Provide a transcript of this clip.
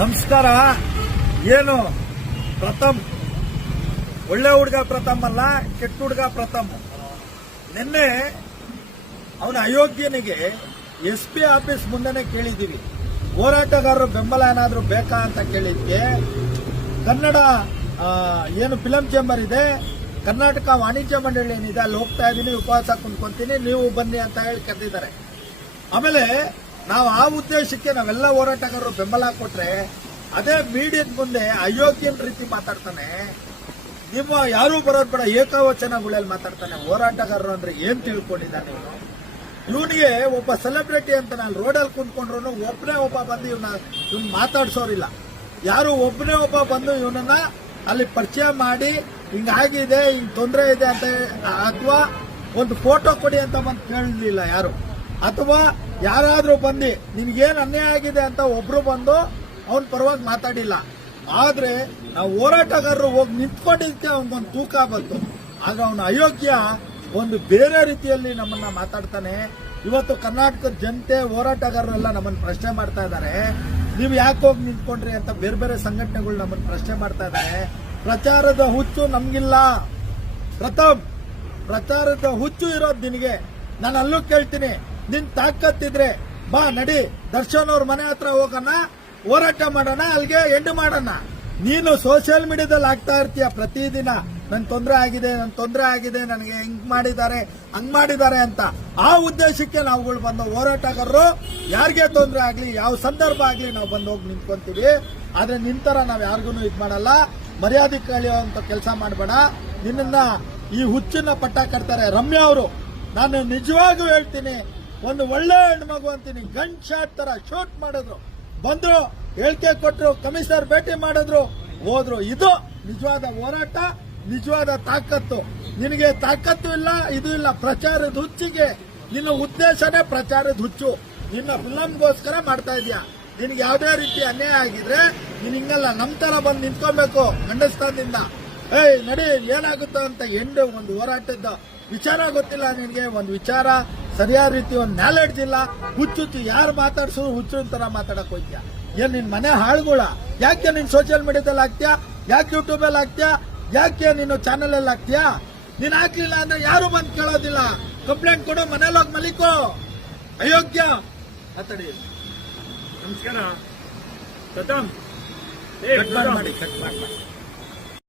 ನಮಸ್ಕಾರ. ಏನು ಪ್ರಥಮ್ ಒಳ್ಳೆ ಹುಡುಗ ಪ್ರಥಮ್ ಅಲ್ಲ, ಕೆಟ್ಟ ಹುಡುಗ ಪ್ರಥಮ್. ನಿನ್ನೆ ಅವನ ಅಯೋಗ್ಯನಿಗೆ SP ಆಫೀಸ್ ಮುಂದೆನೆ ಕೇಳಿದ್ದೀವಿ, ಹೋರಾಟಗಾರರು ಬೆಂಬಲ ಏನಾದರೂ ಬೇಕಾ ಅಂತ ಕೇಳಿದ್ಕೆ ಕನ್ನಡ ಏನು ಫಿಲಂ ಚೇಂಬರ್ ಇದೆ, ಕರ್ನಾಟಕ ವಾಣಿಜ್ಯ ಮಂಡಳಿ ಏನಿದೆ ಅಲ್ಲಿ ಹೋಗ್ತಾ ಇದ್ದೀನಿ, ಉಪವಾಸ ಕುಂತ್ಕೊಂತೀನಿ, ನೀವು ಬನ್ನಿ ಅಂತ ಹೇಳಿ ಕರೆದಿದ್ದಾರೆ. ಆಮೇಲೆ ನಾವು ಆ ಉದ್ದೇಶಕ್ಕೆ ನಾವೆಲ್ಲ ಹೋರಾಟಗಾರರು ಬೆಂಬಲ ಕೊಟ್ರೆ ಅದೇ ಮೀಡಿಯಾದ ಮುಂದೆ ಅಯೋಗ್ಯನ ರೀತಿ ಮಾತಾಡ್ತಾನೆ. ನಿಮ್ಮ ಯಾರೂ ಬರೋದು ಬೇಡ, ಏಕವಚನಗಳಲ್ಲಿ ಮಾತಾಡ್ತಾನೆ. ಹೋರಾಟಗಾರರು ಅಂದ್ರೆ ಏನ್ ತಿಳ್ಕೊಂಡಿದ್ದಾನೆ ಇವನು? ಇವನಿಗೆ ಒಬ್ಬ ಸೆಲೆಬ್ರಿಟಿ ಅಂತ ನಾನು ರೋಡಲ್ಲಿ ಕುಂತ್ಕೊಂಡ್ರು ಒಬ್ಬನೇ ಒಬ್ಬ ಬಂದು ಇವ್ನ ಮಾತಾಡ್ಸೋರಿಲ್ಲ. ಯಾರು ಒಬ್ಬನೇ ಒಬ್ಬ ಬಂದು ಇವನನ್ನ ಅಲ್ಲಿ ಪರಿಚಯ ಮಾಡಿ ಹಿಂಗಾಗಿದೆ, ಹಿಂಗ್ ತೊಂದರೆ ಇದೆ ಅಂತ, ಅಥವಾ ಒಂದು ಫೋಟೋ ಕೊಡಿ ಅಂತ ಬಂದು ಕೇಳಲಿಲ್ಲ ಯಾರು, ಅಥವಾ ಯಾರಾದ್ರೂ ಬಂದು ನಿನ್ಗೇನ್ ಅನ್ಯಾಯ ಆಗಿದೆ ಅಂತ ಒಬ್ರು ಬಂದು ಅವನ ಪರವಾಗಿ ಮಾತಾಡಿಲ್ಲ. ಆದ್ರೆ ನಾವು ಹೋರಾಟಗಾರರು ಹೋಗಿ ನಿಂತ್ಕೊಂಡಿದ್ದಕ್ಕೆ ಅವನಿಗೊಂದು ತೂಕ ಬಂತು. ಆದ್ರೆ ಅವನ ಅಯೋಗ್ಯ ಒಂದು ಬೇರೆ ರೀತಿಯಲ್ಲಿ ನಮ್ಮನ್ನ ಮಾತಾಡ್ತಾನೆ. ಇವತ್ತು ಕರ್ನಾಟಕದ ಜನತೆ ಹೋರಾಟಗಾರರೆಲ್ಲ ನಮ್ಮನ್ನು ಪ್ರಶ್ನೆ ಮಾಡ್ತಾ ಇದ್ದಾರೆ, ನೀವು ಯಾಕೆ ಹೋಗಿ ನಿಂತ್ಕೊಂಡ್ರಿ ಅಂತ. ಬೇರೆ ಬೇರೆ ಸಂಘಟನೆಗಳು ನಮ್ಮನ್ನು ಪ್ರಶ್ನೆ ಮಾಡ್ತಾ ಇದ್ದಾರೆ. ಪ್ರಚಾರದ ಹುಚ್ಚು ನಮ್ಗಿಲ್ಲ ಪ್ರಥಮ್, ಪ್ರಚಾರದ ಹುಚ್ಚು ಇರೋದು ನಿನಗೆ. ನಾನು ಅಲ್ಲೂ ಕೇಳ್ತೀನಿ, ನಿನ್ ತಾಕತ್ತಿದ್ರೆ ಬಾ ನಡಿ, ದರ್ಶನ್ ಅವ್ರ ಮನೆ ಹತ್ರ ಹೋಗೋಣ, ಹೋರಾಟ ಮಾಡೋಣ, ಅಲ್ಲಿಗೆ ಎಂಡ್ ಮಾಡೋಣ. ನೀನು ಸೋಷಿಯಲ್ ಮೀಡಿಯಾದಲ್ಲಿ ಆಗ್ತಾ ಇರ್ತೀಯ ಪ್ರತಿದಿನ, ನನ್ ತೊಂದರೆ ಆಗಿದೆ, ನನಗೆ ಹಿಂಗ್ ಮಾಡಿದ್ದಾರೆ, ಹಂಗ್ ಮಾಡಿದ್ದಾರೆ ಅಂತ. ಆ ಉದ್ದೇಶಕ್ಕೆ ನಾವುಗಳು ಬಂದು ಹೋರಾಟಗಾರರು ಯಾರಿಗೆ ತೊಂದರೆ ಆಗ್ಲಿ, ಯಾವ ಸಂದರ್ಭ ಆಗ್ಲಿ ನಾವು ಬಂದು ಹೋಗಿ ನಿಂತ್ಕೊಂತೀವಿ. ಆದ್ರೆ ನಿಂತರ ನಾವ್ ಯಾರಿಗೂ ಇದ್ ಮಾಡಲ್ಲ. ಮರ್ಯಾದೆ ಕಳೆಯುವಂತ ಕೆಲಸ ಮಾಡಬೇಡ. ನಿನ್ನ ಈ ಹುಚ್ಚನ್ನ ಪಟ್ಟ ಕಟ್ತಾರೆ ರಮ್ಯಾ ಅವರು. ನಾನು ನಿಜವಾಗೂ ಹೇಳ್ತೀನಿ, ಒಂದು ಒಳ್ಳೆ ಹೆಣ್ಮಗು ಅಂತೀನಿ, ಗನ್ ಶಾಟ್ ತರ ಶೂಟ್ ಮಾಡಿದ್ರು, ಬಂದ್ರು, ಹೇಳಿಕೆ ಕೊಟ್ರು, ಕಮಿಷನರ್ ಭೇಟಿ ಮಾಡಿದ್ರು, ಹೋದ್ರು. ಇದು ನಿಜವಾದ ಹೋರಾಟ, ನಿಜವಾದ ತಾಕತ್ತು. ನಿನಗೆ ತಾಕತ್ತು ಇಲ್ಲ, ಇದು ಇಲ್ಲ. ಪ್ರಚಾರದ ಹುಚ್ಚಿಗೆ ನಿನ್ನ ಉದ್ದೇಶನೇ ಪ್ರಚಾರದ ಹುಚ್ಚು. ನಿನ್ನ ಫಿಲಂಗೋಸ್ಕರ ಮಾಡ್ತಾ ಇದೀಯಾ. ನಿನಗೆ ಯಾವುದೇ ರೀತಿ ಅನ್ಯಾಯ ಆಗಿದ್ರೆ ನೀನ್ ಹಿಂಗಲ್ಲ, ನಮ್ ತರ ಬಂದು ನಿಂತ್ಕೊಬೇಕು ಗಂಡಸ್ಥಾನದಿಂದ. ನಡಿ ಏನಾಗುತ್ತೋ ಅಂತ ಎಂಡು ಒಂದು ಹೋರಾಟದ ವಿಚಾರ ಗೊತ್ತಿಲ್ಲ ನಿನಗೆ, ಒಂದು ವಿಚಾರ ಸರಿಯಾದ ರೀತಿ ಒಂದು ನಾಲೆಡ್ಜ್ ಇಲ್ಲ. ಹುಚ್ಚುಚ್ಚು ಯಾರು ಮಾತಾಡ್ಸೋರು ಹುಚ್ಚು ತರ ಮಾತಾಡಕ್ ಹೋಗ್ತೀಯಾ. ಏನ್ ನಿನ್ ಮನೆ ಹಾಳುಗಳ? ಯಾಕೆ ನೀನ್ ಸೋಷಿಯಲ್ ಮೀಡಿಯಾದಲ್ಲಿ ಹಾಕ್ತೀಯಾ? ಯಾಕೆ ಯೂಟ್ಯೂಬ್ ಅಲ್ಲಿ ಹಾಕ್ತೀಯಾ? ಯಾಕೆ ನೀನು ಚಾನೆಲ್ ಅಲ್ಲಿ ಹಾಕ್ತೀಯಾ? ನೀನ್ ಹಾಕ್ಲಿಲ್ಲ ಅಂದ್ರೆ ಯಾರು ಬಂದ್ ಕೇಳೋದಿಲ್ಲ. ಕಂಪ್ಲೇಂಟ್ ಕೊಡು, ಮನೇಲೋಗಿ ಮಲಿಕೋ. ಅಯೋಗ್ಯ ಮಾತಾಡಿ. ನಮಸ್ಕಾರ ಪ್ರಥಮ್. ಕಟ್ ಮಾಡಿ